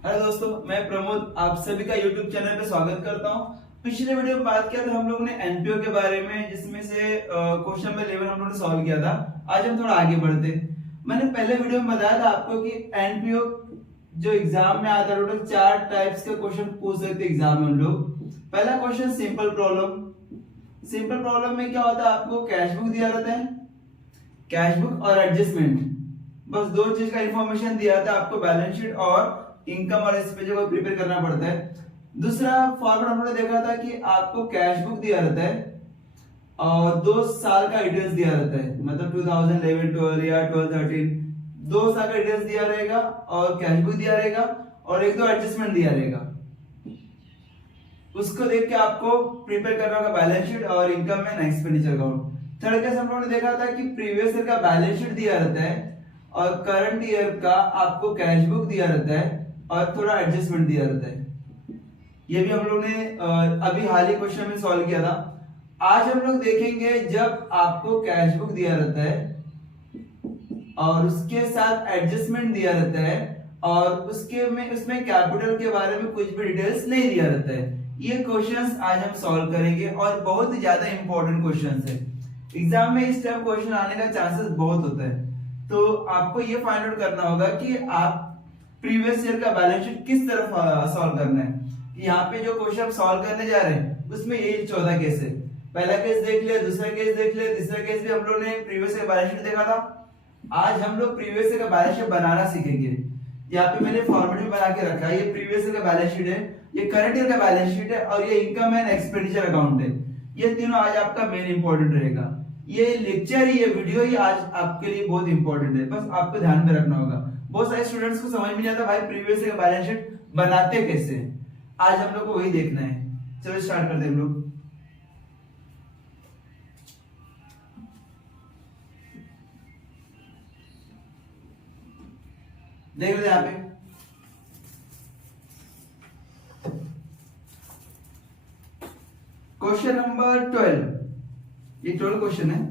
Hello दोस्तों, मैं प्रमोद आप सभी का यूट्यूब चैनल पे स्वागत करता हूँ। पिछले वीडियो में बात किया था हम लोगों ने एनपीओ के बारे में, जिसमें से क्वेश्चन नंबर 11 हम लोगों ने सॉल्व किया था। आज हम थोड़ा आगे बढ़ते। मैंने पहले वीडियो में बताया था आपको कि एनपीओ जो एग्जाम में आता है, टोटल 4 टाइप्स के क्वेश्चन पूछ सकते हैं एग्जाम में हम लोग। पहला question simple problem. Simple problem में क्या होता है, आपको कैश बुक दिया रहता है, कैश बुक और एडजस्टमेंट, बस दो चीज का इंफॉर्मेशन दिया था आपको, बैलेंस शीट और इनकम और एक्सपेंडिचर को प्रिपेयर करना पड़ता है। दूसरा फॉर्मेट हमने देखा था कि आपको कैश बुक दिया रहता है और 2 साल का डिटेल्स दिया रहता है, मतलब 2011 12 या 12 13 2 साल का डिटेल्स दिया रहेगा और कैश बुक दिया रहेगा और एक दो एडजस्टमेंट दिया रहेगा। उसको देख के आपको प्रिपेयर करना होगा बैलेंस शीट और income and expenditure account. Third case हम लोगों ने देखा था कि प्रीवियस ईयर का बैलेंस शीट दिया रहता है और करंट ईयर का आपको कैश बुक दिया रहता है और थोड़ा एडजस्टमेंट दिया रहता है। ये भी हम लोग ने अभी हाल ही क्वेश्चन में सॉल्व किया था। आज हम लोग देखेंगे जब आपको कैश बुक दिया रहता है और उसके साथ एडजस्टमेंट दिया रहता है और उसमें कैपिटल के बारे में कुछ भी डिटेल्स नहीं दिया रहता है। ये क्वेश्चंस आज हम सॉल्व करेंगे और बहुत ही ज्यादा इंपॉर्टेंट क्वेश्चंस है। एग्जाम में इस टाइप क्वेश्चन आने का चांसेस बहुत होता है, तो आपको ये फाइंड आउट करना होगा कि आप प्रीवियस ईयर का बैलेंस शीट किस तरह सॉल्व करना है। यहाँ पे जो क्वेश्चन आप सॉल्व करने जा रहे हैं उसमें ये 14 केस है। पहला केस देख लिया, दूसरा केस देख लिया, तीसरा केस भी हम लोग ने प्रीवियस ईयर बैलेंस शीट देखा था। आज हम लोग प्रीवियस ईयर का बैलेंस शीट बनाना सीखेंगे। यहाँ पे मैंने फॉर्मेट भी बना के रखा है। ये प्रीवियस ईयर का बैलेंस शीट है, ये करंट ईयर का बैलेंस शीट है और ये इनकम एंड एक्सपेंडिचर अकाउंट है। ये तीनों आज आपका मेन इंपॉर्टेंट रहेगा। ये लेक्चर ही, ये वीडियो ही आज आपके लिए बहुत इंपॉर्टेंट है, बस आपको ध्यान में रखना होगा। बहुत सारे स्टूडेंट्स को समझ में नहीं आता भाई प्रीवियस ईयर बैलेंस शीट बनाते कैसे। आज हम लोग को वही देखना है। चलो स्टार्ट करते हैं हम लोग। देख लो यहाँ पे क्वेश्चन नंबर 12, ये 12 क्वेश्चन है।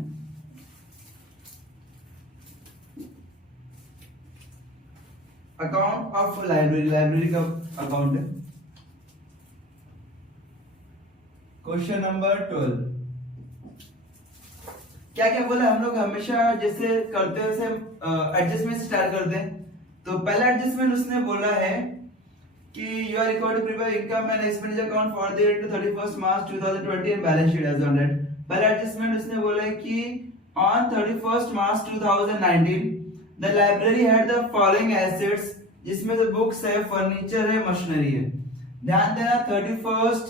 अकाउंट ऑफ लाइब्रेरी, लाइब्रेरी का अकाउंट है। क्वेश्चन नंबर 12 क्या क्या बोला, हम लोग हमेशा जैसे करते हैं वैसे एडजस्टमेंट से स्टार्ट करते हैं। तो पहला एडजस्टमेंट उसने बोला है कि you are required to prepare income and expenditure account for the year 31 March 2020 and balance sheet as on date. पहला एडजस्टमेंट उसने बोला है कि on 31 March 2019 the library had the following assets, जिसमें से बुक्स है, फर्नीचर है, मशीनरी है। ध्यान देना 31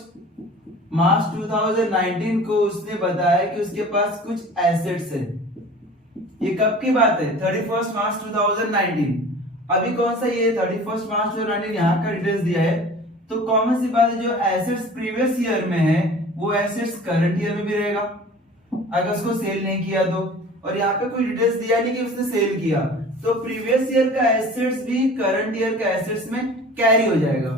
मार्च 2019 को उसने बताया कि उसके पास कुछ एसेट्स है। ये कब की बात है, 31 मार्च 2019। अभी कौन सा ये 31 मार्च 2019 यहाँ का डिटेल्स दिया है, तो कॉमन सी बात है, जो एसेट्स प्रीवियस ईयर में है वो एसेट्स करंट ईयर में भी रहेगा अगर उसको सेल नहीं किया तो। और यहाँ पे कोई डिटेल्स दिया नहीं कि उसने सेल किया, तो प्रीवियस ईयर का एसेट्स भी करंट ईयर का एसेट्स में कैरी हो जाएगा।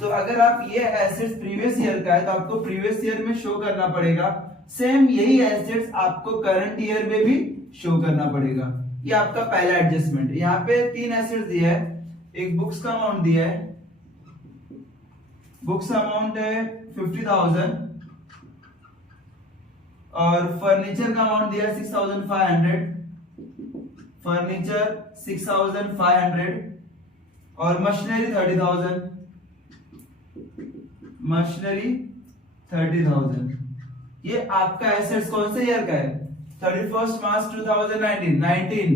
तो अगर आप ये एसेट्स प्रीवियस ईयर का है तो आपको प्रीवियस ईयर में शो करना पड़ेगा। सेम यही एसेट्स आपको करंट ईयर में भी शो करना पड़ेगा। ये आपका पहला एडजस्टमेंट। यहाँ पे 3 एसेट्स दिया है। एक बुक्स का अमाउंट दिया है, बुक्स अमाउंट है 50,000 और फर्नीचर का अमाउंट दिया है 6,500, फर्नीचर 6,500 और मशीनरी 30,000, मशीनरी 30,000। ये आपका एसेट्स कौन से ईयर का है, 31 मार्च 2019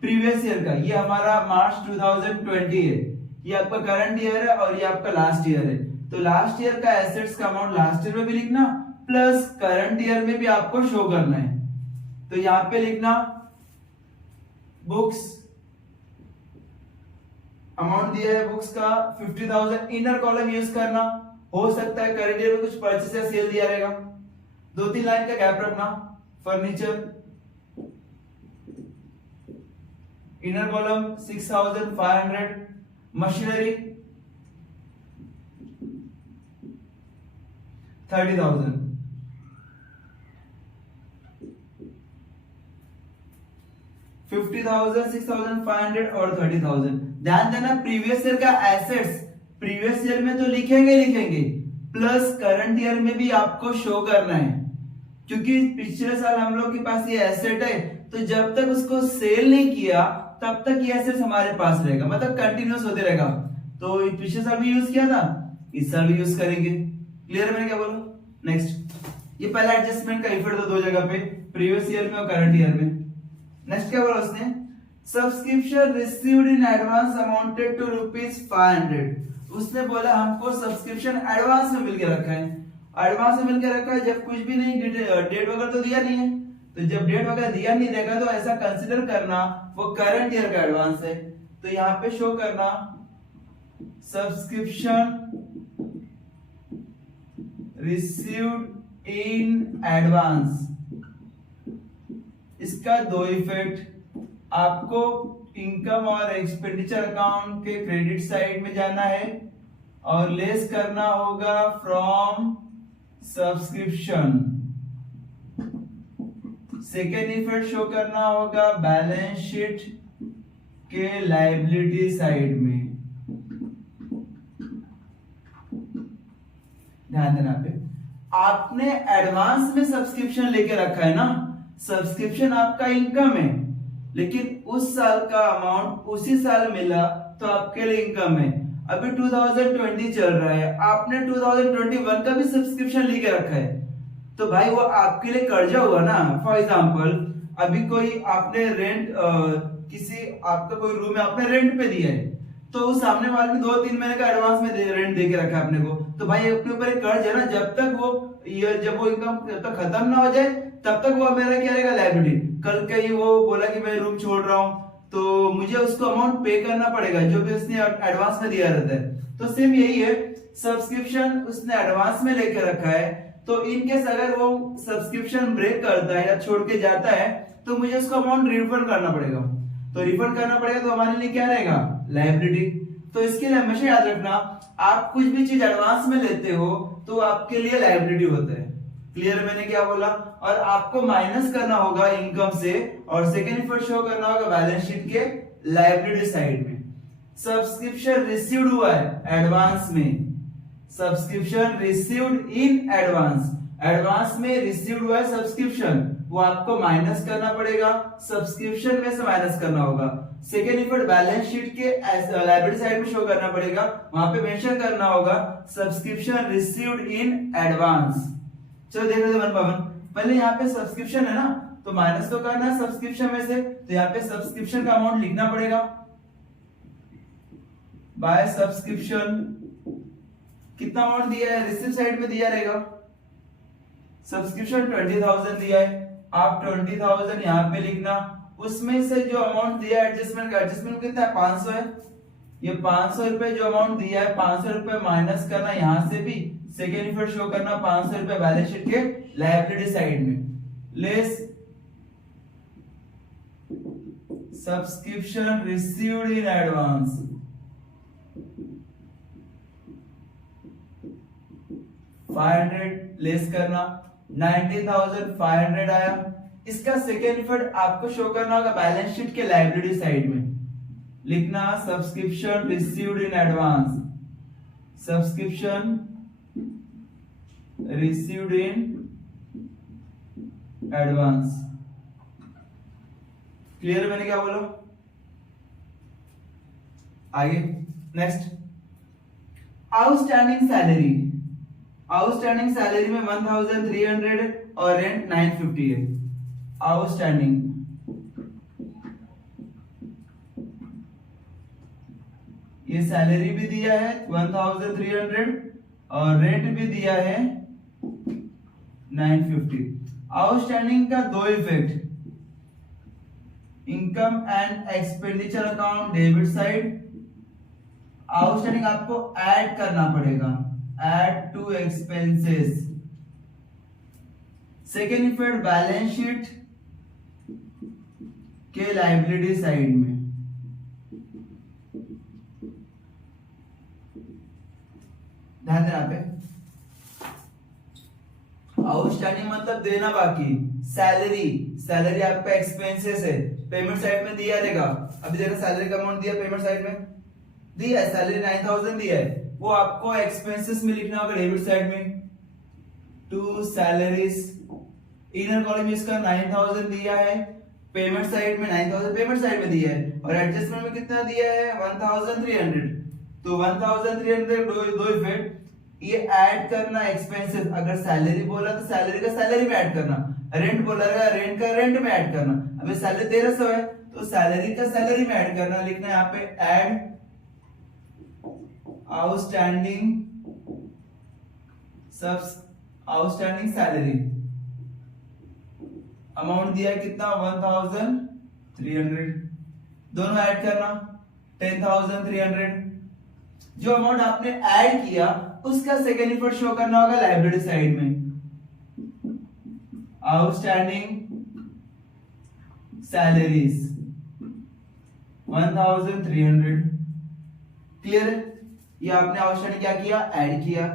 प्रीवियस ईयर का। ये हमारा मार्च 2020 है। ये आपका करंट ईयर है और ये आपका लास्ट ईयर है। तो लास्ट ईयर का एसेट्स का अमाउंट लास्ट ईयर में भी लिखना, प्लस करंट ईयर में भी आपको शो करना है। तो यहां पे लिखना बुक्स अमाउंट दिया है, बुक्स का 50,000, इनर कॉलम यूज करना। हो सकता है करंट ईयर में कुछ परचेस या सेल दिया रहेगा, 2-3 लाइन का गैप रखना। Furniture inner column 6,500, machinery 30,000। 50,000, 6,500 और 30,000। ध्यान देना प्रीवियस ईयर का एसेट्स प्रीवियस ईयर में तो लिखेंगे प्लस करंट ईयर में भी आपको शो करना है, क्योंकि पिछले साल हम लोग के पास ये एसेट है, तो जब तक उसको सेल नहीं किया तब तक ये एसेट हमारे पास रहेगा, मतलब कंटिन्यूस होते रहेगा। तो पिछले साल भी यूज किया था, इस साल भी यूज करेंगे। क्लियर है मैंने क्या बोला? नेक्स्ट, ये पहला एडजस्टमेंट का इफेक्ट दो जगह पे, प्रीवियस ईयर में और करंट ईयर में। नेक्स्ट क्या बोला उसने? Subscription received in advance amounted to ₹500। उसने बोला हमको सब्सक्रिप्शन एडवांस में मिल के रखा है, एडवांस में मिल के रखा है, जब कुछ भी नहीं डेट वगैरह तो दिया नहीं है, तो जब डेट वगैरह दिया नहीं रहेगा तो ऐसा कंसीडर करना वो करंट ईयर का एडवांस है। तो यहाँ पे शो करना सब्सक्रिप्शन रिसीव्ड इन एडवांस। इसका दो इफेक्ट, आपको इनकम और एक्सपेंडिचर अकाउंट के क्रेडिट साइड में जाना है और लेस करना होगा from subscription. Second effect show करना होगा बैलेंस शीट के लायबिलिटी साइड में। ध्यान देना पे, आपने एडवांस में सब्सक्रिप्शन लेके रखा है ना, सब्सक्रिप्शन आपका इनकम है, लेकिन उस साल का अमाउंट उसी साल मिला तो आपके लिए इनकम है। अभी 2020 चल रहा है, आपने 2021 का भी सब्सक्रिप्शन लेके रखा है, तो भाई वो आपके लिए कर्जा हुआ ना। फॉर एग्जांपल, अभी कोई आपने रेंट किसी आपका कोई रूम है आपने रेंट पे दिया है, तो उस सामने वाले ने 2-3 महीने का एडवांस में रेंट दे के रखा है अपने को, तो भाई अपने ऊपर एक कर्ज है ना। जब तक वो जब वो इनकम जब तक खत्म ना हो जाए तब तक वो मेरा क्या रहेगा, लायबिलिटी। कल कहीं वो बोला कि मैं रूम छोड़ रहा हूँ तो मुझे उसको अमाउंट पे करना पड़ेगा जो भी उसने एडवांस में दिया रहता है। तो सेम यही है, सब्सक्रिप्शन उसने एडवांस में लेके रखा है, तो इनकेस अगर वो सब्सक्रिप्शन ब्रेक करता है या छोड़ के जाता है तो मुझे उसको अमाउंट रिफंड करना पड़ेगा। तो रिफंड करना पड़ेगा तो हमारे लिए क्या रहेगा, लायबिलिटी। तो इसके लिए हमेशा याद रखना, आप कुछ भी चीज एडवांस में लेते हो तो आपके लिए लायबिलिटी होता है। क्लियर, मैंने क्या बोला? और आपको माइनस करना होगा इनकम से, और सेकेंड इफेक्ट शो करना होगा बैलेंस शीट के लायबिलिटी साइड में। सब्सक्रिप्शन रिसीव्ड हुआ है एडवांस में, subscription received in advance, advance में रिसीव्ड हुआ है सब्सक्रिप्शन, वो आपको माइनस करना पड़ेगा, सब्सक्रिप्शन में से माइनस करना होगा। सेकेंड इफेक्ट बैलेंस शीट के लायबिलिटी साइड में शो करना पड़ेगा, वहां पे मेंशन करना होगा सब्सक्रिप्शन रिसीव्ड इन एडवांस। चलो देख लेते वन बाय वन। पहले यहाँ पे सब्सक्रिप्शन है ना, तो माइनस तो करना है सब्सक्रिप्शन में से, तो यहाँ पे सब्सक्रिप्शन का अमाउंट लिखना पड़ेगा बाय सब्सक्रिप्शन। कितना अमाउंट दिया है, रिसीव साइड में दिया रहेगा, सब्सक्रिप्शन 20,000 दिया है, आप 20,000 यहाँ पे लिखना, उसमें से जो अमाउंट दिया है एडजस्टमेंट का, एडजस्टमेंट कितना है, 500 है, ये 500 रुपए जो अमाउंट दिया है 500 रुपए माइनस करना यहाँ से भी, सेकेंड इफेक्ट शो करना 500 रुपए बैलेंस शीट के लायबिलिटी साइड में, less subscription received in advance. Less करना 90,500 आया। इसका सेकेंड इफेक्ट आपको शो करना होगा बैलेंस शीट के लायबिलिटी साइड में, लिखना subscription received in advance, subscription received in advance. Clear, मैंने क्या बोला? आगे next, outstanding salary. Outstanding salary में 1,300 और रेंट 950 है। आउटस्टैंडिंग ये सैलरी भी दिया है 1,300 और रेंट भी दिया है 950। आउटस्टैंडिंग का दो effect, income and expenditure account debit side, outstanding आपको ऐड करना पड़ेगा, add to expenses. Second effect balance sheet के लायबिलिटी साइड में, ध्यान देना पे, आउटस्टैंडिंग मतलब देना बाकी, सैलरी, सैलरी आपका एक्सपेंसेस है, पेमेंट साइड में दिया रहेगा। अभी देखो सैलरी का अमाउंट दिया पेमेंट साइड में दिया है, सैलरी 9,000 दिया है, वो आपको एक्सपेंसेस में लिखना होगा डेबिट साइड में। टू सैलरीज, इनर कॉलम इसका 9000 दिया है, पेमेंट साइड में 9000 पेमेंट साइड में दिया है, और एडजस्टमेंट में कितना दिया है 1300। तो 1300 दो इफेक्ट, ये ऐड करना एक्सपेंसेस, अगर सैलरी बोला तो सैलरी का सैलरी में ऐड करना, रेंट बोला रेंट का रेंट में ऐड करना। अभी सैलरी 1300 है तो सैलरी का सैलरी में ऐड करना, लिखना है यहाँ पे ऐड आउटस्टैंडिंग सैलरी। अमाउंट दिया है कितना 1300, दोनों ऐड करना 10300। जो अमाउंट आपने ऐड किया उसका सेकेंड इफेक्ट शो करना होगा लायबिलिटी साइड में, आउटस्टैंडिंग सैलरीज 1300। क्लियर है? ये आपने आउटस्टैंडिंग क्या किया, ऐड किया।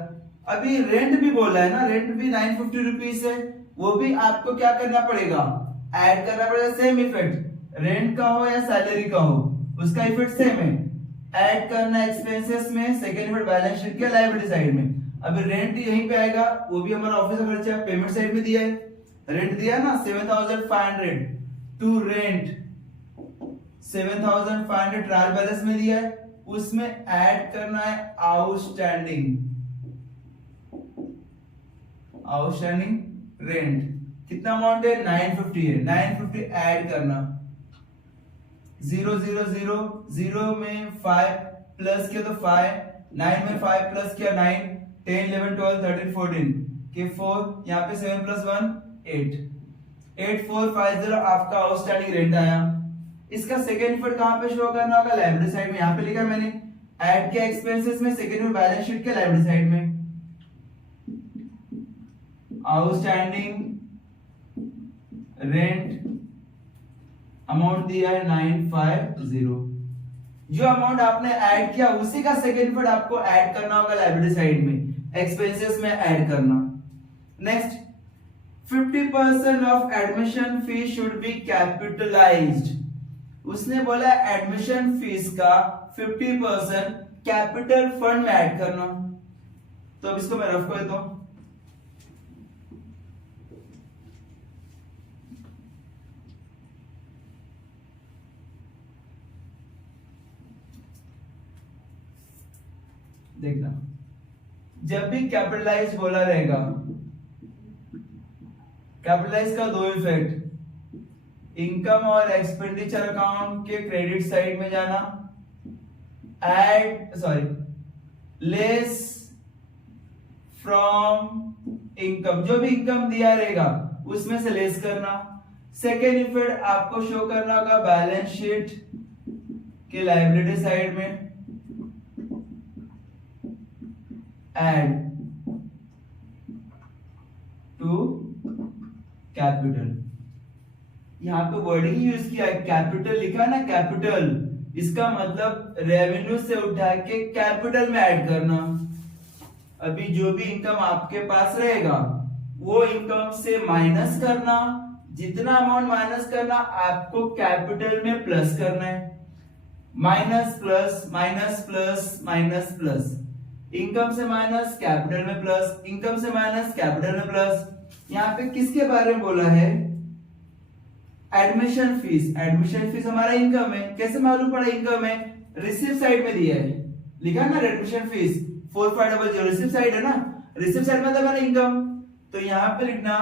अभी रेंट भी बोला है ना, रेंट भी 950 रुपीज है, वो भी आपको क्या करना पड़ेगा, ऐड करना पड़ेगा। सेम इफेक्ट, रेंट का हो या सैलरी का हो उसका इफेक्ट सेम है, ऐड करना एक्सपेंसेस में, सेकेंड इफेक्ट बैलेंस शीट के लायबिलिटी साइड में। अभी रेंट यहीं पे आएगा, वो भी हमारा ऑफिस का खर्चा है, पेमेंट साइड में दिया है, रेंट दिया है ना 7500 टू रेंट 7500 ट्रायल बैलेंस में दिया है, उसमें ऐड करना है आउटस्टैंडिंग रेंट। कितना अमाउंट है 950 है, 950 ऐड करना। 0 में 5 प्लस किया तो 5, 9 में 5 प्लस किया 9, 10 11 12 13 14 के 4, यहाँ पे 7 प्लस 1 8, 8450 आपका आउटस्टैंडिंग रेंट आया। इसका सेकेंड इफेक्ट कहां पे शो करना होगा, लायबिलिटी साइड में। यहां पे लिखा मैंने ऐड के एक्सपेंसेस में, सेकेंड में बैलेंस शीट के लायबिलिटी साइड में, आउटस्टैंडिंग रेंट अमाउंट दिया है 950। जो अमाउंट आपने ऐड किया उसी का सेकेंड इफेक्ट आपको ऐड करना होगा लायबिलिटी साइड में, एक्सपेंसेस में ऐड करना। Next, 50% of admission fee should be capitalised. उसने बोला एडमिशन फीस का 50% कैपिटल फंड में ऐड करना। तो अब इसको मैं रफ कर देता हूं। देखना, जब भी कैपिटलाइज बोला रहेगा, कैपिटलाइज का दो इफेक्ट, इनकम और एक्सपेंडिचर अकाउंट के क्रेडिट साइड में जाना, लेस फ्रॉम इनकम, जो भी इनकम दिया रहेगा उसमें से लेस करना। सेकेंड इफेक्ट आपको शो करना होगा बैलेंस शीट के लायबिलिटी साइड में, एड टू कैपिटल। यहां पे वर्डिंग यूज किया है, कैपिटल लिखा है ना, कैपिटल, इसका मतलब रेवेन्यू से उठा के कैपिटल में ऐड करना। अभी जो भी इनकम आपके पास रहेगा वो इनकम से माइनस करना, जितना अमाउंट माइनस करना आपको कैपिटल में प्लस करना है। Minus plus minus plus minus plus, income से माइनस कैपिटल में प्लस, इनकम से माइनस कैपिटल में प्लस। यहाँ पे किसके बारे में बोला है, एडमिशन फीस। एडमिशन फीस हमारा इनकम है, कैसे मालूम पड़ा इनकम है, रिसीव साइड में दिया है, लिखा है ना एडमिशन फीस 4500, रिसीव साइड है ना, रिसीव साइड में था इनकम, तो यहाँ पे लिखना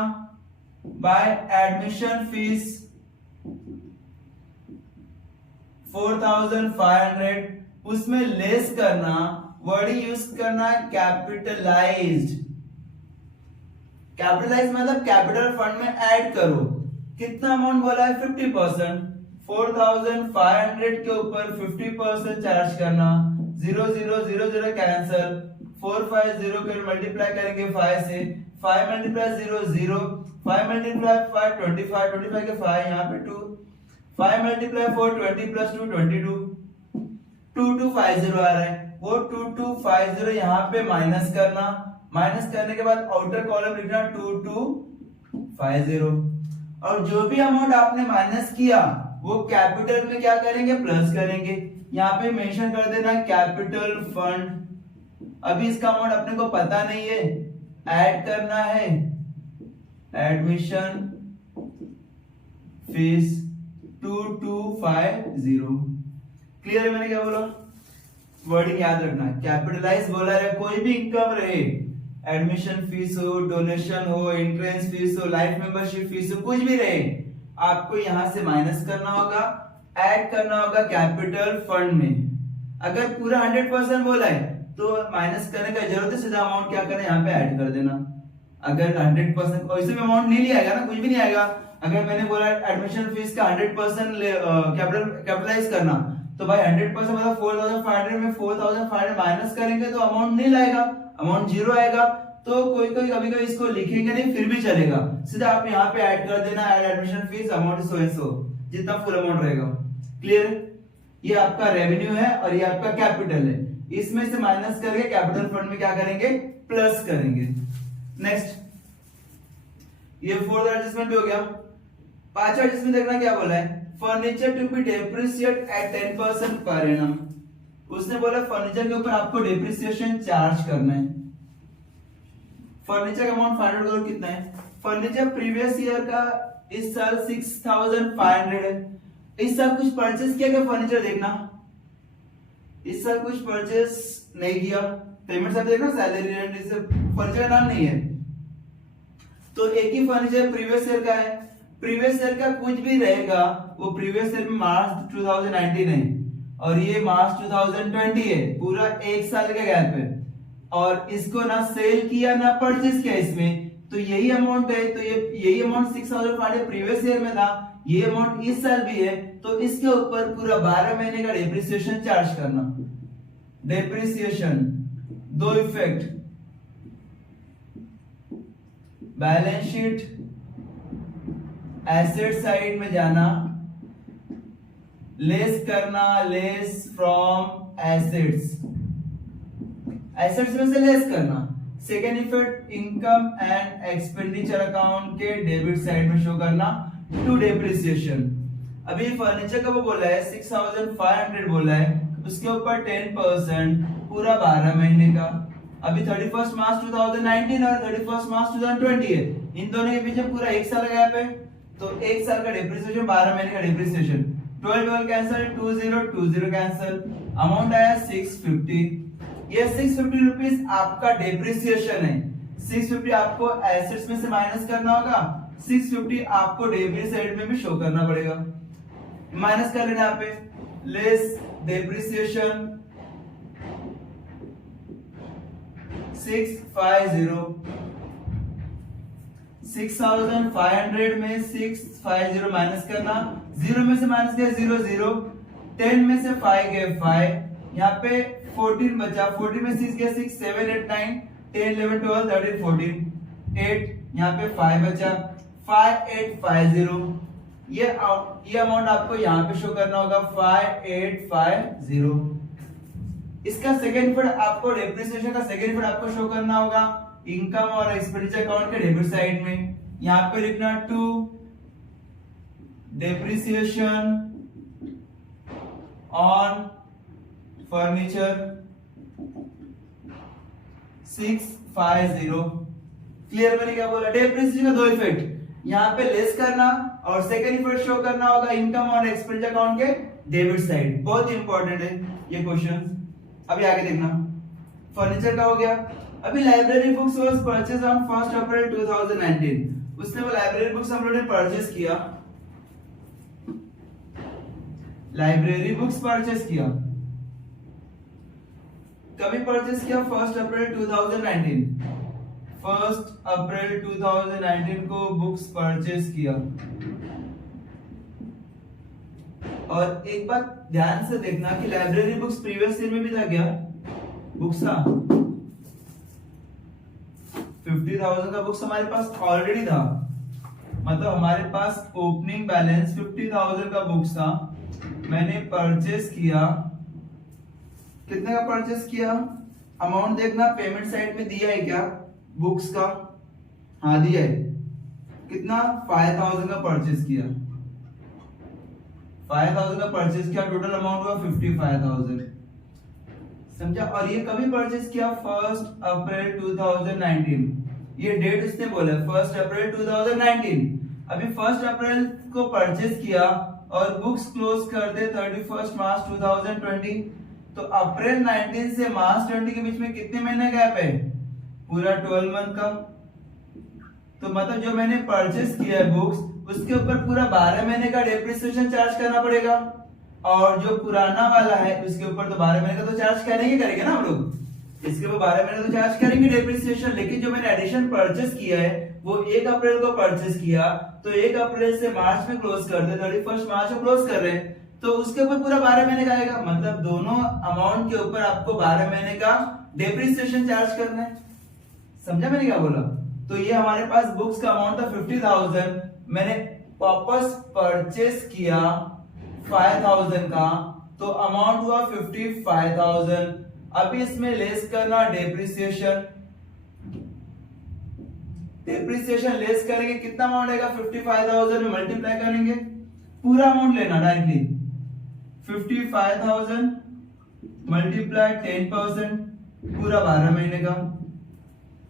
बाय एडमिशन फीस 4500, उसमें लेस करना, वर्ड यूज करना कैपिटलाइज्ड। कैपिटलाइज मतलब कैपिटल फंड में ऐड करो। कितना अमाउंट बोला है 50%, 4500 के ऊपर 50% चार्ज करना, 0 0 0 0 कैंसल, 450 के मल्टीप्लाई करेंगे 5 से, 5 मल्टीप्लाई 0 0, 5 मल्टीप्लाई 5 25, 25 के 5 यहाँ पे 2, 5 मल्टीप्लाई 4 20 प्लस 2 22, 2250 आ रहा है, वो 2250 यहाँ पे माइनस करना, माइनस करने के बाद आउटर कॉलम लिखना 2250, और जो भी अमाउंट आपने माइनस किया वो कैपिटल में क्या करेंगे, प्लस करेंगे। यहाँ पे मेंशन कर देना कैपिटल फंड अभी इसका अमाउंट अपने को पता नहीं है, ऐड करना है एडमिशन फीस 2250। क्लियर है मैंने क्या बोला? वर्डिंग याद रखना, कैपिटलाइज बोला है, कोई भी इनकम रहे, एडमिशन फीस हो, डोनेशन हो, एंट्रेंस फीस हो, लाइफ मेंबरशिप फीस हो, कुछ भी रहे, आपको यहां से माइनस करना होगा, ऐड करना होगा कैपिटल फंड में। अगर पूरा 100% बोला है तो माइनस करने का जरूरत है, सीधा अमाउंट क्या करना है यहाँ पे ऐड कर देना। अगर 100% वैसे भी अमाउंट नहीं लिया आएगा ना, कुछ भी नहीं आएगा। अगर मैंने बोला एडमिशन फीस का 100% कैपिटलाइज करना, तो भाई 100% मतलब 4500 में 4500 माइनस करेंगे तो अमाउंट नहीं लाएगा, अमाउंट जीरो आएगा। तो कोई कोई कभी कभी इसको लिखेंगे नहीं फिर भी चलेगा, सीधा आप यहाँ पे ऐड कर देना, add admission fees amount so and so, जितना फुल अमाउंट रहेगा। क्लियर? ये आपका रेवेन्यू है और ये आपका कैपिटल है, इसमें से माइनस करके कैपिटल फंड में क्या करेंगे, प्लस करेंगे। नेक्स्ट, ये फोर्थ एडजस्टमेंट भी हो गया। पांचवा एडजस्टमेंट देखना क्या बोला है, furniture to be depreciate at 10% per annum. उसने बोला फर्नीचर के ऊपर आपको डेप्रिसिएशन चार्ज करना है। फर्नीचर का अमाउंट 500 करोड़ कितना है? फर्नीचर प्रीवियस ईयर का इस साल 6500 है। इस साल कुछ परचेस किया क्या फर्नीचर? देखना इस साल कुछ परचेस नहीं किया, पेमेंट सब देखना, सैलरी रेंट, इससे फर्नीचर का नाम नहीं है। तो एक ही फर्नीचर प्रीवियस ईयर का है, प्रीवियस ईयर का कुछ भी रहेगा वो प्रीवियस ईयर में मार्च 2019 है और ये मार्च 2020 है, पूरा एक साल का गैप है। और इसको ना सेल किया ना परचेस किया इसमें, तो यही अमाउंट है। तो ये यही अमाउंट 6500 प्रीवियस ईयर में था, ये अमाउंट इस साल भी है, तो इसके ऊपर पूरा 12 महीने का डेप्रिसिएशन चार्ज करना। डेप्रिसिएशन दो effect, balance sheet asset side में जाना, लेस करना, लेस फ्रॉम एसेट्स, एसेट्स में से लेस करना। Second effect, income and expenditure account के डेबिट साइड में शो करना टू डेप्रिसिएशन। अभी फर्नीचर का वो बोला है 6500 बोला है, उसके ऊपर 10% पूरा 12 महीने का। अभी 31 मार्च 2019 और 31 मार्च 2020 है, इन दोनों के बीच में पूरा एक साल गैप है, तो एक साल का डेप्रिसिएशन, 12 महीने का डेप्रिसिएशन। 12 कैंसिल, 20 कैंसिल, अमाउंट आया 650। ये 650 रुपीस आपका डेप्रिसिएशन है। 650 आपको एसेट्स में से माइनस करना होगा, 650 आपको डेबिट साइड में भी शो करना पड़ेगा। माइनस कर लेना यहाँ पे, लेस डेप्रिसिएशन 650, 6500 में 650 माइनस करना, 0 में से माइनस किया 0 0, 10 में से 5 गए 5, यहाँ पे 14 बचा, 14 में 6 गया 6, 7 8 9 10 11 12 13 14 8, यहाँ पे 5 बचा, 5850। ये अमाउंट आपको यहाँ पे शो करना होगा 5850। इसका सेकंड इफेक्ट आपको, डेप्रिसिएशन का सेकंड इफेक्ट आपको शो करना होगा इनकम और एक्सपेंडिचर अकाउंट के डेबिट साइड में। यहाँ पे लिखना to depreciation on furniture 650। Clear? मैंने क्या बोला, डेप्रिसिएशन का दो इफेक्ट, यहाँ पे लेस करना और सेकंड इफेक्ट शो करना होगा इनकम और एक्सपेंडिचर अकाउंट के डेबिट साइड। बहुत इंपॉर्टेंट है ये क्वेश्चन। अभी आगे देखना, फर्नीचर का हो गया। अभी library books was purchase on 1 अप्रैल 2019। उसने वो लाइब्रेरी बुक्स हम लोगों ने परचेज किया, लाइब्रेरी बुक्स परचेज किया। कभी परचेज किया? 1 अप्रैल 2019। 1 अप्रैल 2019 को बुक्स परचेज किया। और एक बात ध्यान से देखना कि लाइब्रेरी बुक्स प्रीवियस ईयर में भी था क्या? बुक्स था 50,000 का बुक्स हमारे पास ऑलरेडी था, मतलब हमारे पास ओपनिंग बैलेंस 50,000 का बुक्स था। मैंने परचेस किया, कितने का परचेस किया? अमाउंट देखना पेमेंट साइड में दिया है क्या बुक्स का? हाँ दिया है। कितना? 5,000 का परचेस किया, 5,000 का परचेस किया, टोटल अमाउंट हुआ 55,000। समझा। और ये कभी परचेस किया 1 अप्रैल 2019, ये डेट उसने बोला 1 अप्रैल 2019। अभी 1 अप्रैल को परचेस किया और बुक्स क्लोज कर दे 31 मार्च 2020, तो अप्रैल 19 से मार्च 20 के बीच में कितने महीने गैप है? पूरा 12 मंथ का। तो मतलब जो मैंने परचेस किया है बुक्स, उसके ऊपर पूरा 12 महीने का डेप्रिसिएशन चार्ज करना पड़ेगा, और जो पुराना वाला है उसके ऊपर तो 12 महीने का तो चार्ज करेंगे ना हम लोग, इसके ऊपर 12 महीने तो चार्ज करेंगे डेप्रिसिएशन। लेकिन जो मैंने एडिशन परचेस किया है वो 1 अप्रैल को परचेस किया, तो 1 अप्रैल से मार्च में क्लोज कर दे, 31 मार्च में क्लोज कर रहे हैं, तो उसके ऊपर पूरा 12 महीने का आएगा। मतलब दोनों अमाउंट के ऊपर आपको 12 महीने का डेप्रिसिएशन चार्ज करना है। समझा मैंने क्या बोला? तो ये हमारे पास बुक्स का अमाउंट था 50,000, मैंने वापस परचेस किया 5,000 का, तो अमाउंट हुआ 55,000। अभी इसमें लेस करना डेप्रिसिएशन, डेप्रिसिएशन लेस करेंगे कितना अमाउंट आएगा? 55,000 में मल्टीप्लाई करेंगे, पूरा अमाउंट लेना डायरेक्टली, 55,000 मल्टीप्लाई 10%, पूरा 12 महीने का।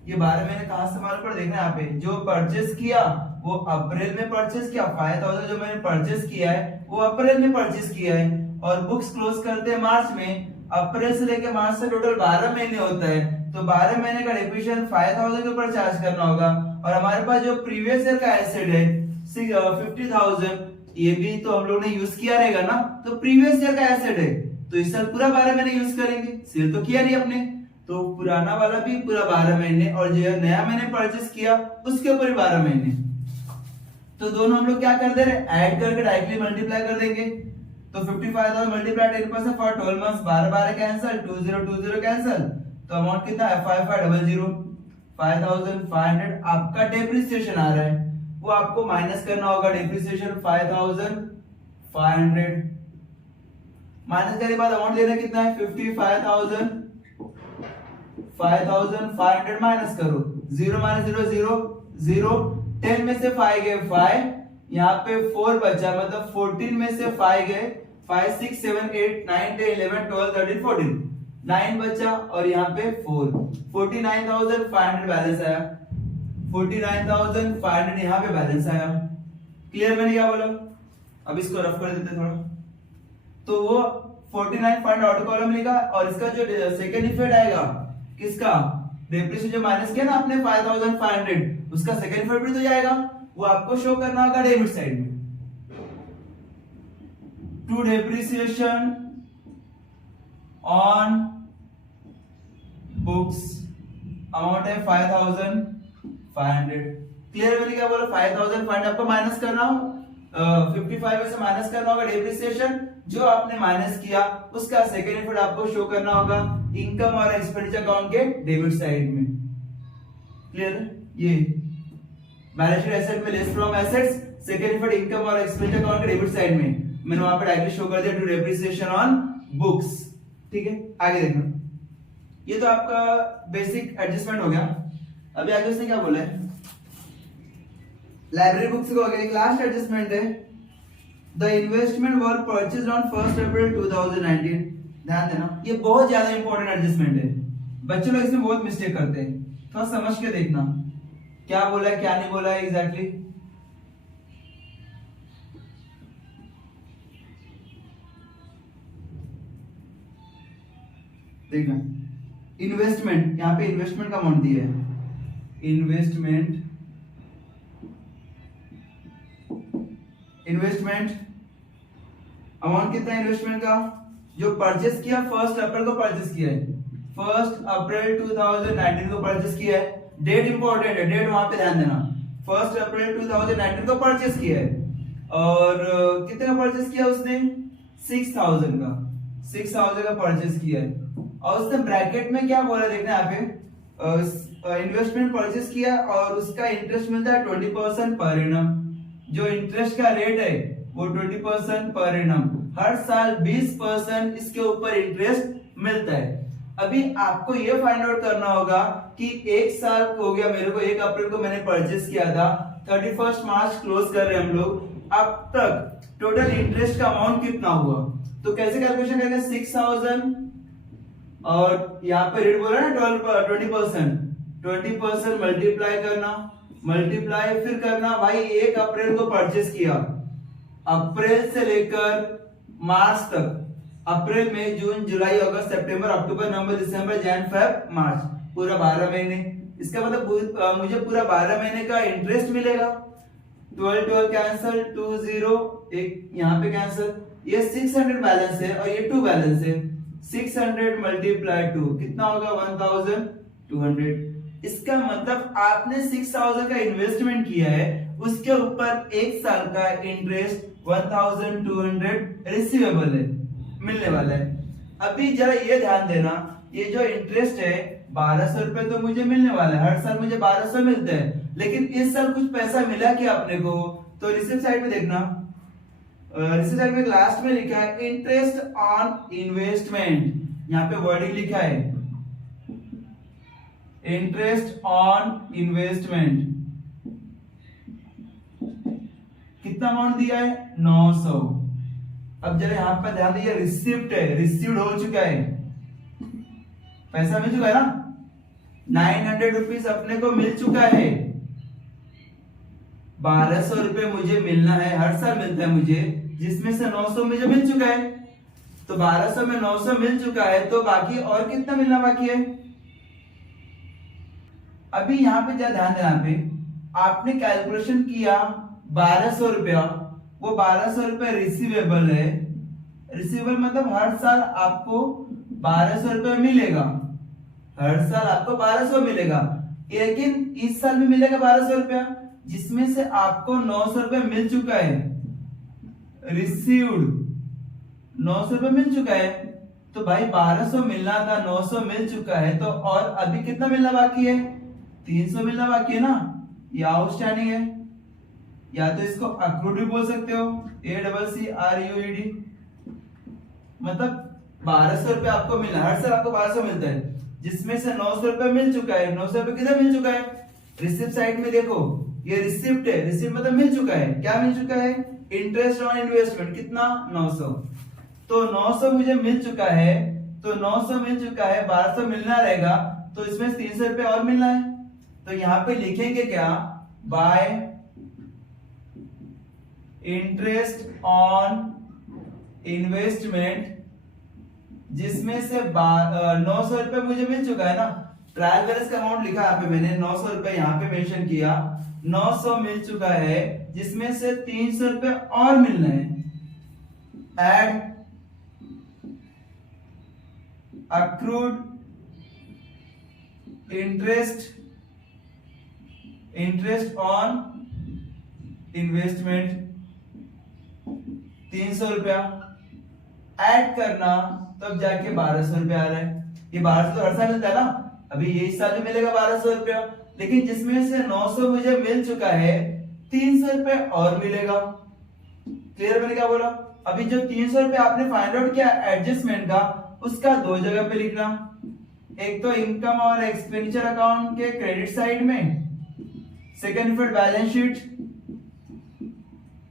ये 12 महीने कहां से हमारे ऊपर देखना है, यहाँ पे जो परचेस किया वो अप्रैल में परचेस किया, 5,000 जो मैंने परचेस किया है वो अप्रैल में परचेस किया है, और बुक्स क्लोज करते हैं मार्च में। अप्रैल से लेकर मार्च से टोटल 12 महीने होता है, तो 12 महीने का डेप्रिसिएशन 5,000 के ऊपर चार्ज करना होगा। और हमारे पास जो प्रीवियस ईयर का एसेट है 50,000, ये भी तो हम लोग ने यूज किया रहेगा ना, तो प्रीवियस ईयर का एसेट है, तो इस साल पूरा 12 महीने यूज करेंगे, सेल तो किया नहीं अपने, तो पुराना वाला भी पूरा 12 महीने, और जो नया मैंने परचेस किया उसके ऊपर भी 12 महीने। तो दोनों हम लोग क्या कर दे रहे, ऐड करके डायरेक्टली मल्टीप्लाई कर देंगे। तो 55,000 multiply 10% for 12 months, 12 cancel, 2020 cancel, तो अमाउंट कितना है 5500, 5,500 आपका डेप्रिसिएशन आ रहा है, वो आपको माइनस करना होगा डेप्रिसिएशन 5,500, माइनस करने के बाद अमाउंट लेना कितना है 55,000, 5,500 माइनस करो, 0 माइनस 0 0 0, 10 में से 5 गए 5, यहाँ पे 4 बचा, मतलब 14 में से 5 गए, 5 6 7 8 9 10 11 12 13 14, 9 बचा, और यहाँ पे 4, 49,500 बैलेंस आया, 49,500 यहाँ पे बैलेंस आया। क्लियर मैंने क्या बोला? अब इसको रफ कर देते थोड़ा, तो वो 49 आउट कॉलम लिखा, और इसका जो सेकंड इफेक्ट आएगा किसका, डेप्रिसिएशन जो माइनस किया ना आपने 5,500, उसका सेकंड इफेक्ट भी तो जाएगा, वो आपको शो करना होगा डेबिट साइड में। To depreciation on books amount है 5,500। क्लियर मैंने क्या बोला, 5,500 आपको माइनस करना हो, 55 में से माइनस करना होगा डेप्रिसिएशन, जो आपने माइनस किया उसका सेकंड इफेक्ट आपको शो करना होगा इनकम और एक्सपेंडिचर अकाउंट के डेबिट साइड में। क्लियर? ये बैलेंस शीट एसेट में less from assets, second effect income और एक्सपेंडिचर अकाउंट के डेबिट साइड में, मैंने वहां पे डायरेक्टली शो कर दिया टू डेप्रिसिएशन ऑन बुक्स। ठीक है, आगे देखना, ये तो आपका बेसिक एडजस्टमेंट हो गया। अभी आगे उसने क्या बोला है, लाइब्रेरी बुक्स को आगे एक लास्ट एडजस्टमेंट है, the investment were purchased on 1 अप्रैल 2019। ध्यान देना, ये बहुत ज्यादा इंपॉर्टेंट एडजस्टमेंट है, बच्चे लोग इसमें बहुत मिस्टेक करते हैं, थोड़ा समझ के देखना क्या बोला है क्या नहीं बोला है एग्जैक्टली। देखना, इन्वेस्टमेंट, यहाँ पे इन्वेस्टमेंट का अमाउंट दिया है, इन्वेस्टमेंट अमाउंट कितना है इन्वेस्टमेंट का, जो परचेस किया 1 अप्रैल को परचेस किया है, 1 अप्रैल 2019 को परचेस किया है, डेट इंपॉर्टेंट है, डेट वहां पे ध्यान देना, 1 अप्रैल 2019 को परचेस किया है, और कितने का परचेस किया उसने, 6,000 का परचेस किया है, और उसने ब्रैकेट में क्या बोला देखना यहाँ पे, इन्वेस्टमेंट परचेस किया और उसका इंटरेस्ट मिलता है 20% पर एनम, जो इंटरेस्ट का रेट है वो 20% पर एनम, हर साल 20% इसके ऊपर इंटरेस्ट मिलता है। अभी आपको ये फाइंड आउट करना होगा कि एक साल हो गया मेरे को, 1 अप्रैल को मैंने परचेस किया था, 31 मार्च क्लोज कर रहे हैं हम लोग, अब तक टोटल इंटरेस्ट का अमाउंट कितना हुआ, तो कैसे कैलकुलेशन करेंगे, 6,000 और यहाँ पे रेट बोला ना 20% मल्टीप्लाई करना, मल्टीप्लाई फिर करना भाई 1 अप्रैल को परचेस किया, अप्रैल से लेकर मार्च तक, अप्रैल मई जून जुलाई अगस्त सितंबर अक्टूबर नवंबर दिसंबर जैन फेब मार्च, पूरा 12 महीने। इसका मतलब मुझे पूरा 12 महीने का इंटरेस्ट मिलेगा। 12 कैंसिल, 20 एक यहाँ पे कैंसिल, ये 600 बैलेंस है और ये 2 बैलेंस है। 600 मल्टीप्लाई 2 कितना होगा 1200। इसका मतलब आपने 6000 का इन्वेस्टमेंट किया है, उसके ऊपर 1 साल का इंटरेस्ट 1200 रिसीवेबल है, मिलने वाला है। अभी जरा ये ध्यान देना, ये जो इंटरेस्ट है 1200 रुपए तो मुझे मिलने वाला है, हर साल मुझे 1200 मिलते हैं, लेकिन इस साल कुछ पैसा मिला क्या अपने को? तो रिसिप्ट साइड में देखना, रिसिप्ट साइड में लास्ट में लिखा है इंटरेस्ट ऑन इन्वेस्टमेंट, यहाँ पे वर्डिंग लिखा है इंटरेस्ट ऑन इन्वेस्टमेंट। कितना अमाउंट दिया है 900। अब जरा यहां पर ध्यान दीजिए, रिसिप्ट है, रिसीव्ड हो चुका है, पैसा मिल चुका है ना, 900 रुपीज अपने को मिल चुका है। 1200 रुपए मुझे मिलना है, हर साल मिलता है मुझे, जिसमें से 900 मुझे मिल चुका है। तो 1200 में 900 मिल चुका है, तो बाकी और कितना मिलना बाकी है? अभी यहाँ पे क्या ध्यान देना, पे आपने कैलकुलेशन किया 1200 रुपया, वो 1200 रुपया रिसीवेबल है। रिसीवेबल मतलब हर साल आपको 1200 रुपया मिलेगा, हर साल आपको 1200 मिलेगा, लेकिन इस साल भी मिलेगा 1200 रुपया, जिसमें से आपको 900 रुपया मिल चुका है, रिसीव्ड 900 रुपया मिल चुका है। तो भाई 1200 मिलना था, 900 मिल चुका है, तो और अभी कितना मिलना बाकी है? 300 मिलना बाकी है ना, ये आउटस्टैंडिंग है, या तो इसको अक्रूड भी बोल सकते हो, ACCRUED, मतलब 1200 रुपए आपको मिला, हर साल आपको 1200 मिलता है, जिसमें से 900 रुपए मिल चुका है। 900 रुपए किधर मिल चुका है? रिसिप्ट साइड में देखो, ये रिसिप्ट है, रिसिप्ट मतलब मिल चुका है, क्या मिल चुका है? इंटरेस्ट ऑन इन्वेस्टमेंट, कितना 900। तो 900 मुझे मिल चुका है, तो 900 मिल चुका है, 1200 मिलना रहेगा, तो इसमें 300 रुपए और मिलना है। तो यहाँ पे लिखेंगे क्या? बाय इंटरेस्ट ऑन इन्वेस्टमेंट, जिसमें से 900 रुपए मुझे मिल चुका है ना, ट्रायल बैलेंस का अमाउंट लिखा यहाँ पे मैंने, 900 रुपए यहाँ पे मेंशन किया, 900 मिल चुका है, जिसमें से 300 रुपए और मिलना है। Add accrued interest on investment 300 रुपया ऐड करना, तब जाके 1200 रुपया आ रहा है। ये 1200 तो हर साल मिलता है ना, अभी ये इस साल भी मिलेगा 1200 रुपया, लेकिन जिसमें से 900 मुझे मिल चुका है, 300 रुपए और मिलेगा। क्लियर? मैंने क्या बोला? अभी जो 300 रुपए आपने फाइंड आउट किया एडजस्टमेंट का, उसका 2 जगह पे लिखना, एक तो इनकम और एक्सपेंडिचर अकाउंट के क्रेडिट साइड में, सेकेंड फिर बैलेंस शीट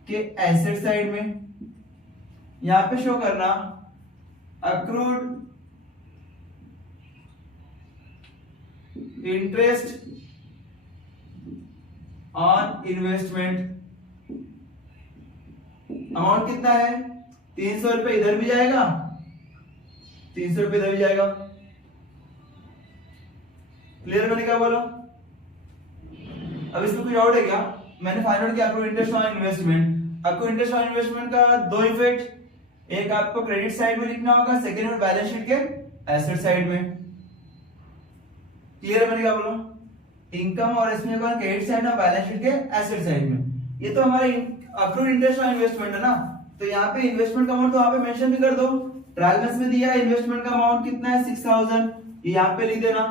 के एसेट साइड में। यहां पे शो करना accrued interest on investment, amount कितना है? 300 रुपए इधर भी जाएगा, 300 रुपए इधर भी जाएगा। क्लियर? मैंने क्या बोला? अब इसमें कुछ डाउट है क्या? मैंने फाइंड आउट किया accrued interest on investment. Accrued interest on investment का 2 इफेक्ट, एक आपको क्रेडिट साइड में लिखना होगा, सेकेंड में बैलेंस शीट के एसेट साइड में। क्लियर? मैंने क्या बोला? इनकम और इसमें क्रेडिट साइड में, बैलेंस शीट के एसेट साइड में। ये तो हमारा अक्रूड इंटरेस्ट ऑन इन्वेस्टमेंट है ना, तो यहाँ पे इन्वेस्टमेंट का अमाउंट तो वहां पे मेंशन भी कर दो। ट्रायल बैलेंस में दिया है इन्वेस्टमेंट का अमाउंट कितना है 6000, ये यहाँ पे लिख देना,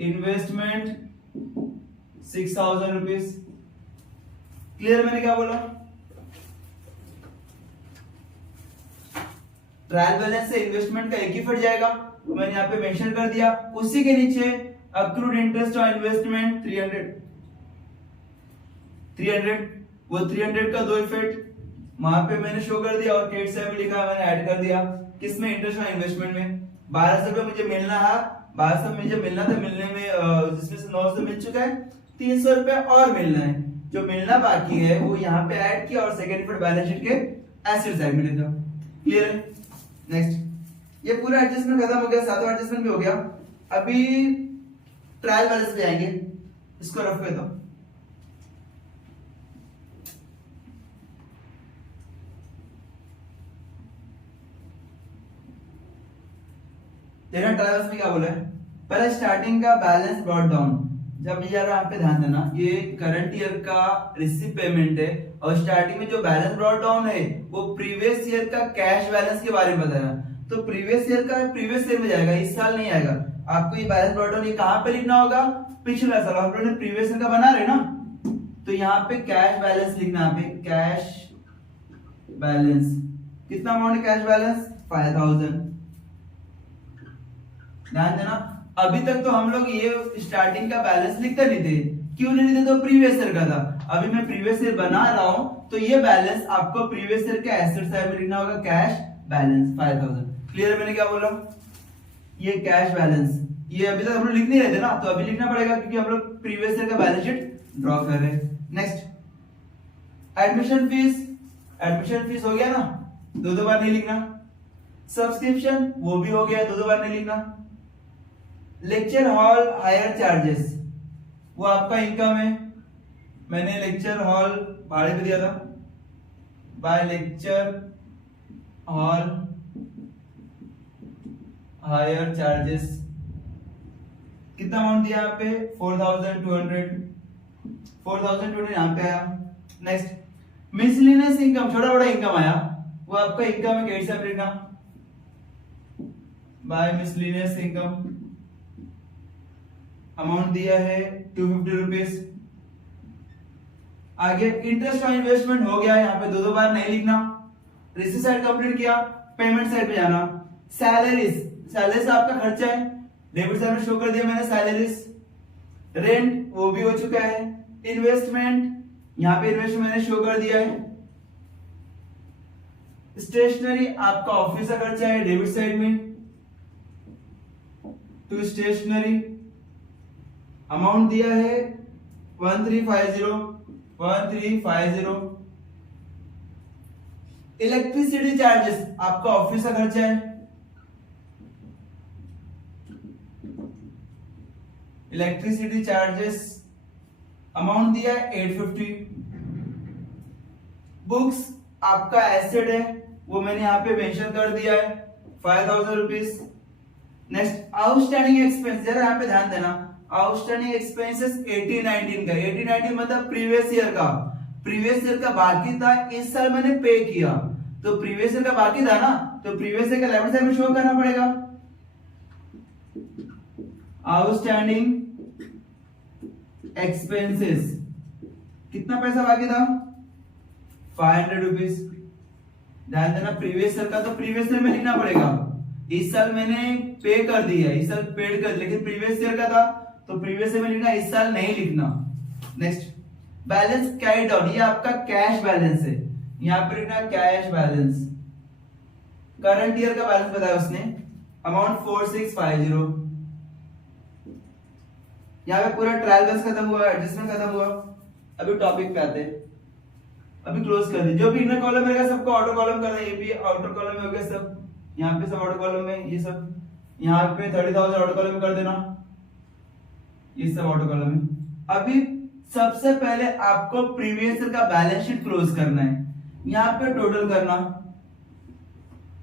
इन्वेस्टमेंट 6000 रुपीज। क्लियर? मैंने क्या बोला? ट्रायल बैलेंस से इन्वेस्टमेंट का एक ही फट जाएगा, तो मैंने यहाँ पे मेंशन कर दिया। उसी के नीचे अक्रूड इंटरेस्ट ऑन इन्वेस्टमेंट 300, वो 300 का 2 इफेक्ट वहां पे मैंने शो कर दिया, और क्रेडिट साइड में लिखा मैंने ऐड कर दिया। किसमें, इंटरेस्ट ऑन इन्वेस्टमेंट में। 1200 रुपये मुझे मिलना है, 1200 मुझे मिलना था, मिलने में जिसमें से 900 मिल चुका है, 300 रुपये और मिलना है। जो मिलना बाकी है वो यहाँ पे ऐड किया और सेकेंड फॉर बैलेंस शीट के एसेट साइड में लिखा। क्लियर है? नेक्स्ट, ये पूरा एडजस्टमेंट खत्म हो गया, सातवां एडजस्टमेंट भी हो गया। अभी ट्रायल बैलेंस पे आएंगे, इसको रफ कर दो। देखना ट्रायल बैलेंस में क्या बोला है। पहले स्टार्टिंग का बैलेंस ब्रॉट डाउन। जब यार यहाँ पे ध्यान देना, ये करंट ईयर का रिसीव पेमेंट है और स्टार्टिंग में जो बैलेंस ब्रॉट डाउन है वो प्रीवियस ईयर का कैश बैलेंस के बारे में बताया। तो प्रीवियस ईयर का प्रीवियस ईयर में जाएगा, इस साल नहीं आएगा। आपको ये बैलेंस ब्रॉट डाउन ये कहां पे लिखना होगा, पिछला साल। हम लोगों ने प्रीवियस ईयर का बना रहे ना, तो यहाँ पे कैश बैलेंस लिखना। यहाँ पे कैश बैलेंस कितना अमाउंट है, कैश बैलेंस 5000। ध्यान देना, अभी तक तो हम लोग ये स्टार्टिंग का बैलेंस लिखते नहीं थे। क्यों नहीं थे? तो प्रीवियस ईयर का था। अभी मैं प्रीवियस ईयर बना रहा हूं, तो ये बैलेंस आपको प्रीवियस ईयर के एसेट साइड में लिखना होगा, कैश बैलेंस 5000। क्लियर है? मैंने क्या बोला, ये कैश बैलेंस, ये अभी तक हम लोग लिख नहीं रहे थे ना, तो अभी लिखना पड़ेगा क्योंकि हम लोग प्रीवियस ईयर का बैलेंस शीट ड्रॉ कर रहे हैं। Next, admission fees. Admission fees हो गया ना, दो बार नहीं लिखना। सब्सक्रिप्शन वो भी हो गया, दो बार नहीं लिखना। लेक्चर हॉल हायर चार्जेस वो आपका इनकम है। मैंने लेक्चर हॉल भाड़े पे दिया था, by lecture hall hire charges कितना अमाउंट दिया यहाँ पे, 4200। 4200 यहाँ पे आया। नेक्स्ट, मिसलेनियस इनकम, छोटा बड़ा इनकम आया, वो आपका इनकम है, कैसे लिखना, बाय मिसलेनियस इनकम। अमाउंट दिया है 250 रुपीज। आगे इंटरेस्ट ऑन इन्वेस्टमेंट हो गया, यहाँ पे दो बार नहीं लिखना। रिसीव साइड कंप्लीट किया, पेमेंट साइड पे जाना। सैलरीज, सैलरी से आपका खर्चा है, डेबिट साइड में शो कर दिया मैंने सैलरीज। रेंट वो भी हो चुका है। इन्वेस्टमेंट, यहाँ पे इन्वेस्टमेंट मैंने शो कर दिया है। स्टेशनरी आपका ऑफिस का खर्चा है, डेबिट साइड में। टू स्टेशनरी अमाउंट दिया है 1350। इलेक्ट्रिसिटी चार्जेस आपका ऑफिस का खर्चा है। इलेक्ट्रिसिटी चार्जेस अमाउंट दिया है 850। बुक्स आपका एसेट है, वो मैंने यहां पे मेंशन कर दिया है, 5000 रुपीज। नेक्स्ट, आउटस्टैंडिंग एक्सपेंस, जरा यहां पे ध्यान देना। आउटस्टैंडिंग एक्सपेंसेस 18-19 का, 18-19 मतलब प्रीवियस ईयर का। प्रीवियस ईयर का बाकी था, इस साल मैंने पे किया, तो प्रीवियस ईयर का बाकी था ना, तो प्रीवियस ईयर का लेफ्ट साइड में शो करना पड़ेगा। आउटस्टैंडिंग एक्सपेंसेस कितना पैसा बाकी था, 500 रुपीज। ध्यान देना, प्रीवियस ईयर का तो प्रीवियस ईयर में लिखना पड़ेगा। इस साल मैंने पे कर दिया, इस साल पेड कर, लेकिन प्रीवियस ईयर का था तो प्रीवियस ईयर में लिखना, इस साल नहीं लिखना। नेक्स्ट, बैलेंस कैरिड आउट, ये आपका कैश बैलेंस है, यहां पर लिखना कैश बैलेंस। करंट ईयर का बैलेंस बताया उसने, अमाउंट 4650। यहाँ पे पूरा ट्रायल बैलेंस खत्म हुआ, एडजस्टमेंट खत्म हुआ। अभी टॉपिक पे आते हैं, अभी क्लोज कर दे। जो भी इनर कॉलम रहेगा सबको आउटर कॉलम कर दे, ये भी आउटर कॉलम में हो गया सब, यहाँ पे सब आउटर कॉलम में, ये सब यहाँ पे 30,000 आउटर कॉलम में कर देना, ये सब आउटर कॉलम में। अभी सबसे पहले आपको प्रीवियस ईयर का बैलेंस शीट क्लोज करना है, यहाँ पे टोटल करना।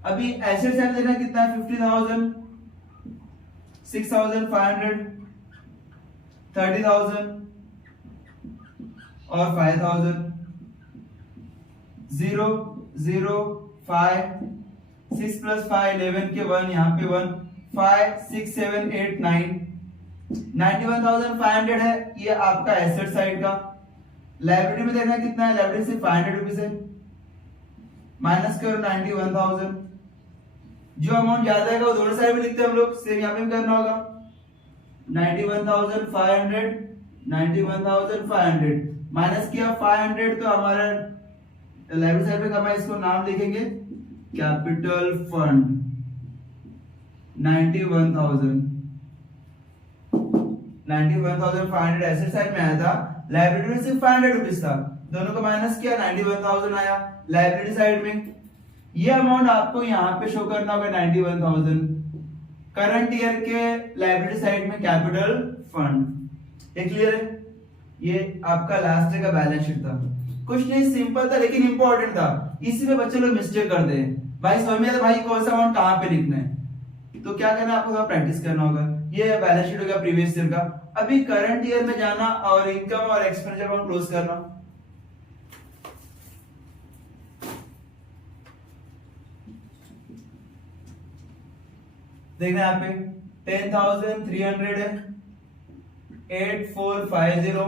अभी एसेट साइड देना कितना है, 50,000, 6,500, 30,000 और 5,000। 0 0 5 6 प्लस 5 11 के 1, यहाँ पे 1 5 6 7 8 9 91,500 है, ये आपका एसेट साइड का। लायबिलिटी में देखना कितना है, लायबिलिटी सिर्फ 500 रुपीज है, माइनस करो 91,000। जो अमाउंट ज्यादा है वो दोनों साइड में लिखते हैं हम लोग, सेम यहाँ पे भी करना होगा। 91,500 91,500 माइनस किया 500, तो हमारा लाइब्रेरी साइड पे कमा, इसको नाम लिखेंगे कैपिटल फंड। 91,500 एसेट साइड में आया था, लायबिलिटी में सिर्फ 500 रुपीज था, दोनों को माइनस किया 91,000 आया लायबिलिटी साइड में। ये अमाउंट आपको यहाँ पे शो करना होगा 91,000 करंट ईयर के लायबिलिटी साइड में कैपिटल फंड। ये क्लियर है? ये आपका लास्ट ईयर का बैलेंस शीट था, कुछ नहीं सिंपल था लेकिन इंपॉर्टेंट था, इसीलिए बच्चे लोग मिस्टेक करते हैं। भाई समझ में आता भाई कौन सा अमाउंट कहाँ पे लिखना है, तो क्या करना है आपको थोड़ा प्रैक्टिस करना होगा। ये बैलेंस शीट होगा प्रीवियस ईयर का। अभी करंट ईयर में जाना और इनकम और एक्सपेंडिचर अकाउंट क्लोज करना। देखना यहाँ पे 10,300 है, 8,450,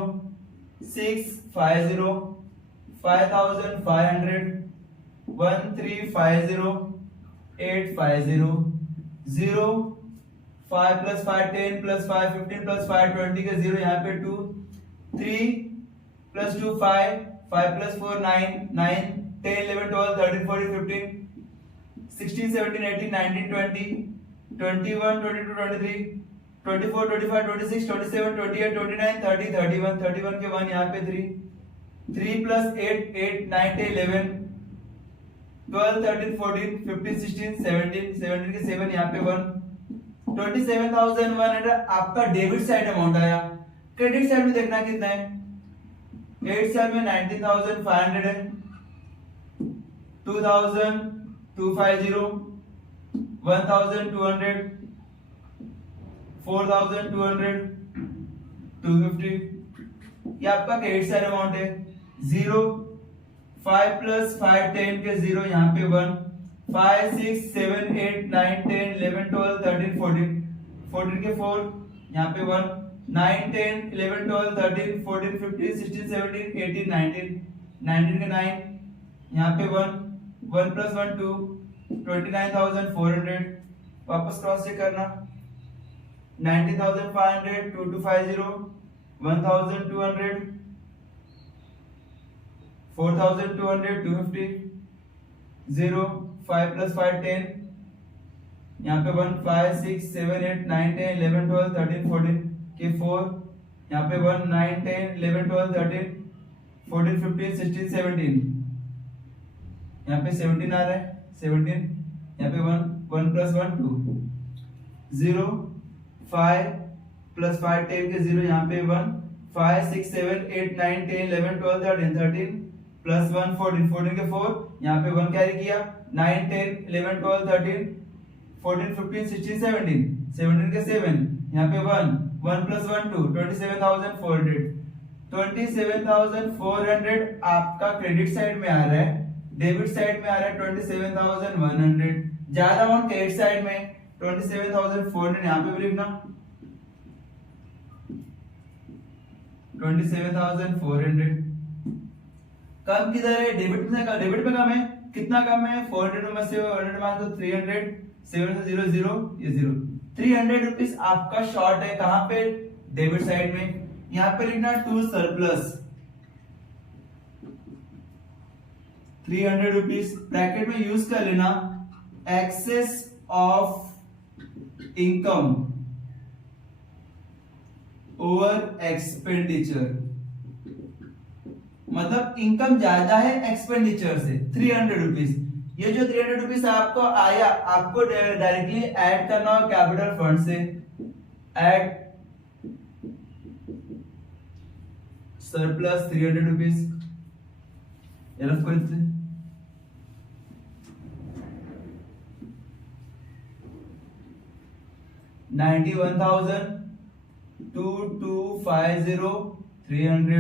650, 5,500, 1,350, 850, 0, 5 plus 5 10 plus 5 15 plus 5 20 के 0 यहाँ पे 2, 3 plus 2 5, 5 plus 4 9, 9 10 11 12 13 14 15 16 17 18 19 20 21 22 23 24 25 26 27 28 29 30 31 31 के 1 यहाँ पे 3 3 plus 8 8 9 10 11 12 13 14 15 16 17 17 के 7 यहाँ पे 1 27,100 आपका डेबिट साइड अमाउंट आया। क्रेडिट साइड में देखना कितना है, क्रेडिट साइड में 19,500 है, 2,250, 1,200, 4,200, 250, ये आपका क्रेडिट साइड अमाउंट है। 0 5 plus 5 10 के 0 यहाँ पे 1 5 6 7 8 9 10 11 12 13 14 14 के 4 यहाँ पे 1 9 10 11 12 13 14 15 16 17 18 19 19 के 9 यहाँ पे 1 1 plus 1 2 29,400 वापस क्रॉस चेक करना 90,500 2250 1,200 4,200 250 0 5 plus 5 10 यहाँ पे 1 5 6 7 8 9 10 11 12 13 14 के 4 यहाँ पे 1 9 10 11 12 13 14 15 16 17 यहाँ पे 17 आ रहा है 17 यहाँ पे 1 plus 1 2 0 5 plus 5 10 के 0 यहाँ पे 1 5 6 7 8 9 10 11 12 13 13 plus 1 14 14 के 4 यहाँ पे 1 कैरी किया 9 10 11 12 13 14 15 16 17 17 के 7 यहाँ पे 1 plus 1 2 27,400 27,400 आपका क्रेडिट साइड में आ रहा है, डेबिट साइड में आ रहा है 27,100, ज्यादा अमाउंट क्रेडिट साइड में 27,400 यहाँ पे भी लिखना 27,400। कम किधर है, डेबिट में कम, डेबिट में कम है, कितना कम है 400 में से 100 मान तो 300 7 से 0 0 ये 0 300 रुपीस आपका शॉर्ट है, कहां पे डेबिट साइड में, यहां पे लिखना टू सरप्लस 300 रुपीस ब्रैकेट में यूज कर लेना excess of income over expenditure, मतलब इनकम ज्यादा है एक्सपेंडिचर से 300 रुपीस। ये जो 300 रुपीस आपको आया आपको डायरेक्टली ऐड करना हो कैपिटल फंड से, ऐड सरप्लस 300 रुपीस रफ कर देते 91,250 300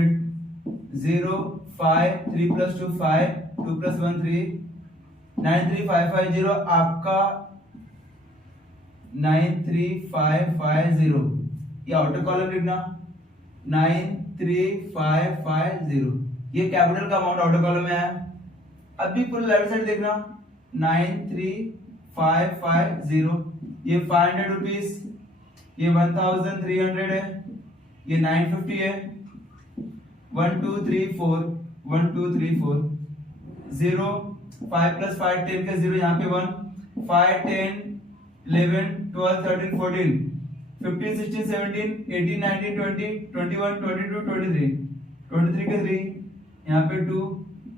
0 5 3 plus 2 5 2 plus 1 3 93,550 आपका 93,550 ये आउटर कॉलम लिखना 93,550 ये कैपिटल का अमाउंट आउटर कॉलम में आया। अभी पूरा लेफ्ट साइड देखना 93,550 ये 500 रुपीस, ये 1,300 है, ये 950 है 1 2 3 4 1 2 3 4 0 5 plus 5 10 का 0 यहाँ पे 1 5 10 11 12 13 14 15 16 17 18 19 20 21 22 23 23 के 3 यहाँ पे 2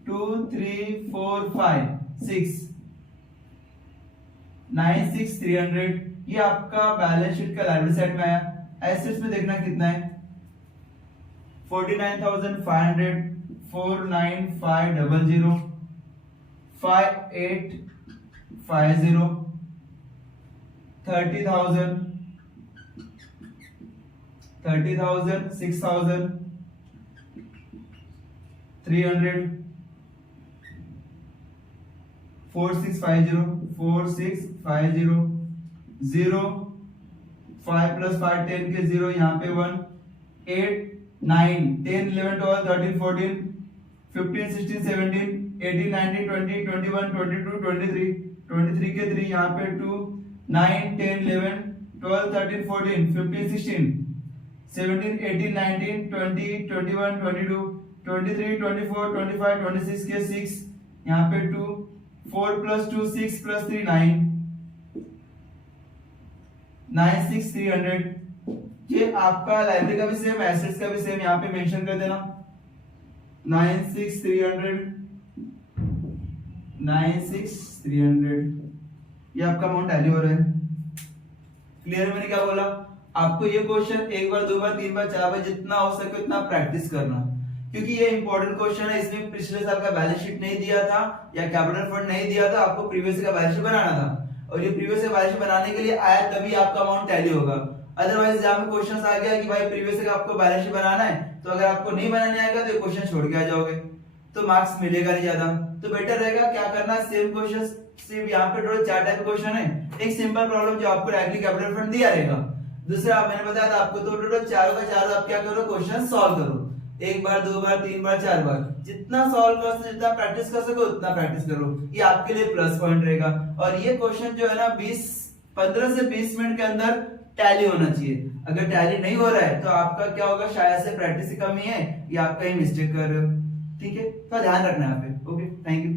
2 3 4 5 6 9 6 300। ये आपका बैलेंस शीट का लाइब्रेरी साइड में आया। एसेट्स में देखना कितना है 49,500 49500 5850 30,000 6,000 300 4650 0 5 plus 5 10 के 0 यहाँ पे 1 8 9 10 11 12 13 14 15 16 17 18 19 20 21 22 23 23 के 3 यहाँ पे 2 9 10 11 12 13 14 15 16 17 18 19 20 21 22 23 24 25 26 के 6 यहाँ पे 2 4 plus 2 6 plus 3 9 96300। ये आपका लाइब्रेरी का भी सेम एसेट्स का भी सेम यहाँ पे मेंशन कर देना 96300 ये आपका अमाउंट टैली हो रहा है। क्लियर? मैंने क्या बोला आपको, ये क्वेश्चन एक बार दो बार तीन बार चार बार जितना हो सके उतना प्रैक्टिस करना, क्योंकि ये इंपॉर्टेंट क्वेश्चन है। इसमें पिछले साल का बैलेंस शीट नहीं दिया था या कैपिटल फंड नहीं दिया था, आपको प्रीवियस का बैलेंस शीट बनाना था, और ये प्रीवियस का बैलेंस शीट बनाने के लिए आया तभी आपका अमाउंट टैली होगा। अदरवाइज जहां में क्वेश्चन आ गया कि भाई प्रीवियस का आपको बैलेंस शीट बनाना है, तो अगर आपको नहीं बनाने आएगा तो ये क्वेश्चन छोड़ के आ जाओगे, तो मार्क्स मिलेगा नहीं ज्यादा। तो बेटर रहेगा क्या करना, सेम क्वेश्चन सिर्फ यहाँ पे टोटल 4 टाइप क्वेश्चन है। एक सिंपल प्रॉब्लम जो आपको डायरेक्टली कैपिटल फंड दिया रहेगा, दूसरा मैंने बताया था आपको, तो टोटल चारों का चारों आप क्या करो, क्वेश्चन सॉल्व करो, एक बार दो बार तीन बार चार बार, जितना सॉल्व कर सको जितना प्रैक्टिस कर सको उतना प्रैक्टिस करो, ये आपके लिए प्लस पॉइंट रहेगा। और ये क्वेश्चन जो है ना 15 से 20 मिनट के अंदर टैली होना चाहिए। अगर टैली नहीं हो रहा है तो आपका क्या होगा, शायद से प्रैक्टिस की कमी है या आप कहीं मिस्टेक कर रहे हो। ठीक है, तो ध्यान रखना यहाँ पे। Okay, thank you.